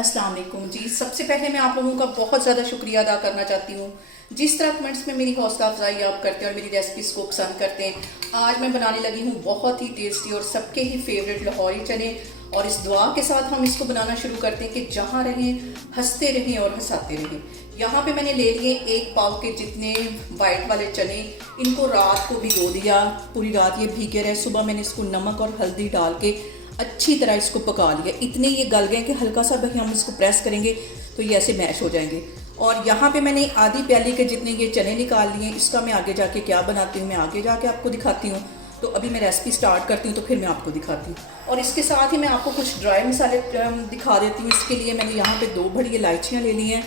अस्सलाम वालेकुम जी। सबसे पहले मैं आप लोगों का बहुत ज़्यादा शुक्रिया अदा करना चाहती हूँ जिस तरह कमेंट्स में मेरी हौसला अफजाई आप करते हैं और मेरी रेसिपीज़ को पसंद करते हैं। आज मैं बनाने लगी हूँ बहुत ही टेस्टी और सबके ही फेवरेट लाहौरी चने, और इस दुआ के साथ हम इसको बनाना शुरू करते हैं कि जहाँ रहें हंसते रहें और हंसाते रहें। यहाँ पे मैंने ले लिए 1 पाव के जितने वाइट वाले चने। इनको रात को भिगो दिया, पूरी रात ये भीगे रहे। सुबह मैंने इसको नमक और हल्दी डाल के अच्छी तरह इसको पका लिया। इतने ये गल गए कि हल्का सा भाई हम इसको प्रेस करेंगे तो ये ऐसे मैश हो जाएंगे। और यहाँ पे मैंने आधी प्याली के जितने ये चने निकाल लिए। इसका मैं आगे जाके क्या बनाती हूँ मैं आगे जाके आपको दिखाती हूँ। तो अभी मैं रेसिपी स्टार्ट करती हूँ तो फिर मैं आपको दिखाती हूँ। और इसके साथ ही मैं आपको कुछ ड्राई मसाले दिखा देती हूँ। इसके लिए मैंने यहाँ पे 2 बड़ी इलायचियाँ ले ली हैं,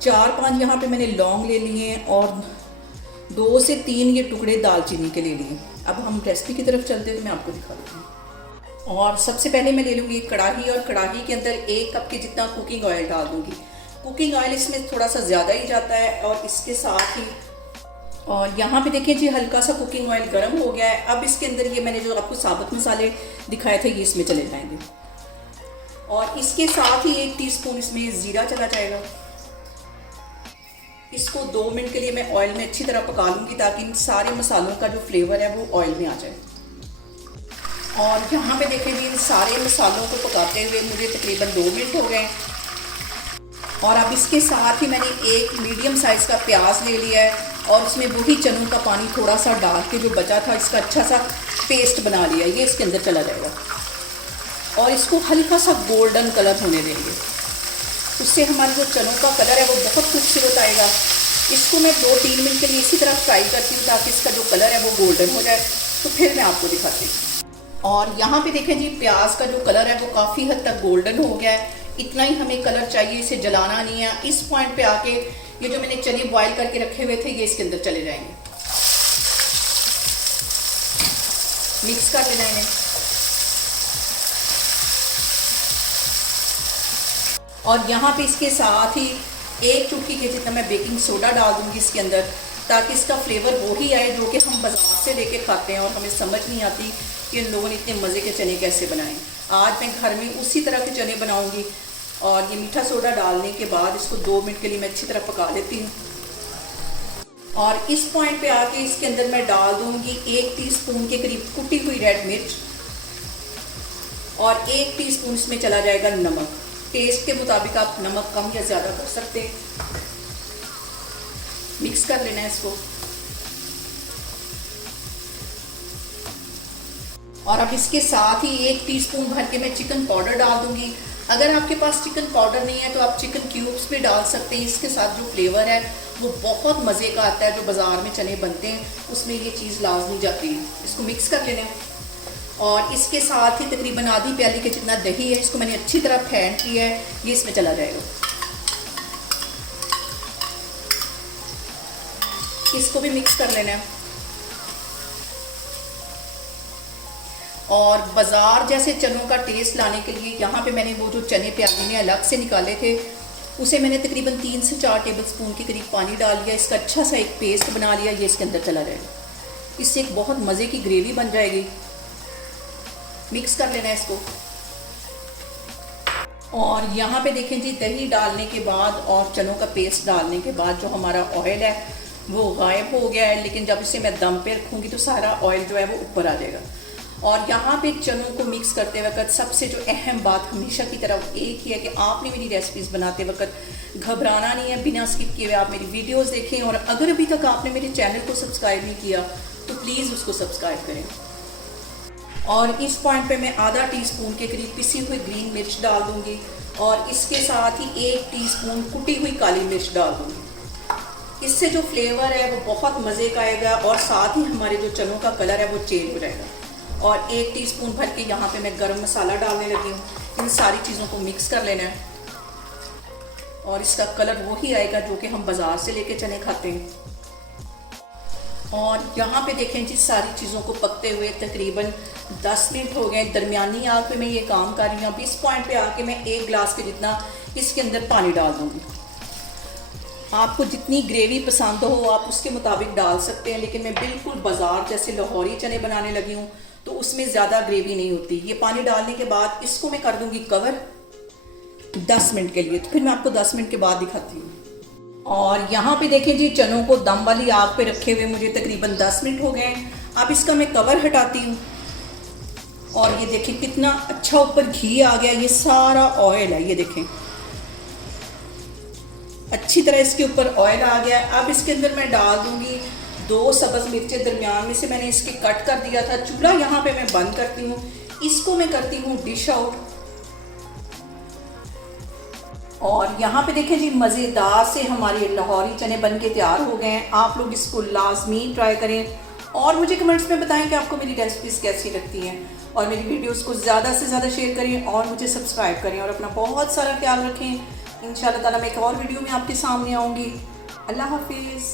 4-5 यहाँ पे मैंने लौंग ले लिए हैं, और 2 से 3 ये टुकड़े दालचीनी के ले लिए। अब हम रेसिपी की तरफ चलते हैं तो मैं आपको दिखा देती हूँ। और सबसे पहले मैं ले लूँगी एक कढ़ाई, और कढ़ाई के अंदर 1 कप के जितना कुकिंग ऑयल डाल दूँगी। कुकिंग ऑयल इसमें थोड़ा सा ज़्यादा ही जाता है। और इसके साथ ही और यहाँ पे देखिए जी हल्का सा कुकिंग ऑयल गर्म हो गया है। अब इसके अंदर ये मैंने जो आपको साबुत मसाले दिखाए थे ये इसमें चले जाएंगे। और इसके साथ ही 1 टीस्पून इसमें ज़ीरा चला जाएगा। इसको 2 मिनट के लिए मैं ऑयल में अच्छी तरह पका लूँगी ताकि इन सारे मसालों का जो फ्लेवर है वो ऑयल में आ जाए। और यहाँ पे देखें जी इन सारे मसालों को पकाते हुए मुझे तकरीबन 2 मिनट हो गए। और अब इसके साथ ही मैंने 1 मीडियम साइज़ का प्याज ले लिया है, और उसमें वही चनों का पानी थोड़ा सा डाल के जो बचा था इसका अच्छा सा पेस्ट बना लिया। ये इसके अंदर चला जाएगा और इसको हल्का सा गोल्डन कलर होने देंगे। उससे हमारे जो चनों का कलर है वो बहुत खूबसूरत आएगा। इसको मैं 2-3 मिनट के लिए इसी तरह फ्राई करती हूँ ताकि इसका जो कलर है वो गोल्डन हो जाए। तो फिर मैं आपको दिखाती हूँ। और यहाँ पे देखें जी प्याज का जो कलर है वो काफ़ी हद तक गोल्डन हो गया है। इतना ही हमें कलर चाहिए, इसे जलाना नहीं है। इस पॉइंट पे आके ये जो मैंने चने बॉईल करके रखे हुए थे ये इसके अंदर चले जाएंगे। मिक्स कर लेना इन्हें। और यहाँ पे इसके साथ ही 1 चुटकी के जितना मैं बेकिंग सोडा डाल दूँगी इसके अंदर, ताकि इसका फ्लेवर वही आए जो कि हम बाज़ार से लेके खाते हैं और हमें समझ नहीं आती कि इन लोगों ने इतने मज़े के चने कैसे बनाए। आज मैं घर में उसी तरह के चने बनाऊंगी। और ये मीठा सोडा डालने के बाद इसको 2 मिनट के लिए मैं अच्छी तरह पका लेती हूँ। और इस पॉइंट पे आके इसके अंदर मैं डाल दूँगी 1 टीस्पून के करीब कुटी हुई रेड मिर्च, और 1 टीस्पून इसमें चला जाएगा नमक। टेस्ट के मुताबिक आप नमक कम या ज़्यादा कर सकते हैं। मिक्स कर लेना है इसको। और अब इसके साथ ही 1 टीस्पून भर के मैं चिकन पाउडर डाल दूंगी। अगर आपके पास चिकन पाउडर नहीं है तो आप चिकन क्यूब्स भी डाल सकते हैं। इसके साथ जो फ्लेवर है वो बहुत मज़े का आता है। जो बाज़ार में चने बनते हैं उसमें ये चीज़ लाजमी जाती है। इसको मिक्स कर लेना है। और इसके साथ ही तकरीबन आधी प्याली के जितना दही है इसको मैंने अच्छी तरह फेंट लिया है, ये इसमें चला जाएगा। इसको भी मिक्स कर लेना है। और बाज़ार जैसे चनों का टेस्ट लाने के लिए यहाँ पे मैंने वो जो चने प्याली में अलग से निकाले थे उसे मैंने तकरीबन 3 से 4 टेबलस्पून के करीब पानी डाल लिया। इसका अच्छा सा एक पेस्ट बना लिया, ये इसके अंदर चला जाएगा। इससे एक बहुत मज़े की ग्रेवी बन जाएगी। मिक्स कर लेना है इसको। और यहाँ पे देखें जी दही डालने के बाद और चनों का पेस्ट डालने के बाद जो हमारा ऑयल है वो गायब हो गया है, लेकिन जब इसे मैं दम पे रखूँगी तो सारा ऑयल जो है वो ऊपर आ जाएगा। और यहाँ पे चनों को मिक्स करते वक्त सबसे जो अहम बात हमेशा की तरह एक ही है कि आपने मेरी रेसिपीज़ बनाते वक्त घबराना नहीं है। बिना स्किप किए हुए आप मेरी वीडियोस देखें। और अगर अभी तक आपने मेरे चैनल को सब्सक्राइब नहीं किया तो प्लीज़ उसको सब्सक्राइब करें। और इस पॉइंट पे मैं आधा टीस्पून के करीब पिसी हुई ग्रीन मिर्च डाल दूँगी, और इसके साथ ही 1 टीस्पून कुटी हुई काली मिर्च डाल दूँगी। इससे जो फ्लेवर है वो बहुत मज़े का आएगा, और साथ ही हमारे जो चनों का कलर है वो चेंज हो जाएगा। और 1 टीस्पून भर के यहाँ पे मैं गरम मसाला डालने लगी हूँ। इन सारी चीज़ों को मिक्स कर लेना है, और इसका कलर वही आएगा जो कि हम बाज़ार से लेके चने खाते हैं। और यहाँ पे देखें जी सारी चीज़ों को पकते हुए तकरीबन 10 मिनट हो गए। दरमियानी आग पे मैं ये काम कर रही हूँ। अब इस पॉइंट पे आके मैं 1 गिलास के जितना इसके अंदर पानी डाल दूँगी। आपको जितनी ग्रेवी पसंद हो आप उसके मुताबिक डाल सकते हैं, लेकिन मैं बिल्कुल बाज़ार जैसे लाहौरी चने बनाने लगी हूँ तो उसमें ज़्यादा ग्रेवी नहीं होती। ये पानी डालने के बाद इसको मैं कर दूँगी कवर, 10 मिनट के लिए। तो फिर मैं आपको 10 मिनट के बाद दिखाती हूँ। और यहाँ पे देखें जी, चनों को दम वाली आग पे रखे हुए मुझे तकरीबन 10 मिनट हो गए। अब इसका मैं कवर हटाती हूँ और ये देखें कितना अच्छा ऊपर घी आ गया। ये सारा ऑयल है, ये देखें अच्छी तरह इसके ऊपर ऑयल आ गया। अब इसके अंदर मैं डाल दूंगी 2 सब्ज़ मिर्चें, दरमियान में से मैंने इसके कट कर दिया था। चूल्हा यहाँ पे मैं बंद करती हूँ, इसको मैं करती हूँ डिश आउट। और यहाँ पे देखें जी, मज़ेदार से हमारे लाहौरी चने बन के तैयार हो गए हैं। आप लोग इसको लाजमी ट्राई करें और मुझे कमेंट्स में बताएं कि आपको मेरी रेसिपीज़ कैसी लगती हैं। और मेरी वीडियोस को ज़्यादा से ज़्यादा शेयर करें और मुझे सब्सक्राइब करें और अपना बहुत सारा ख्याल रखें। इंशाल्लाह ताला मैं एक और वीडियो में आपके सामने आऊँगी। अल्लाह हाफिज़।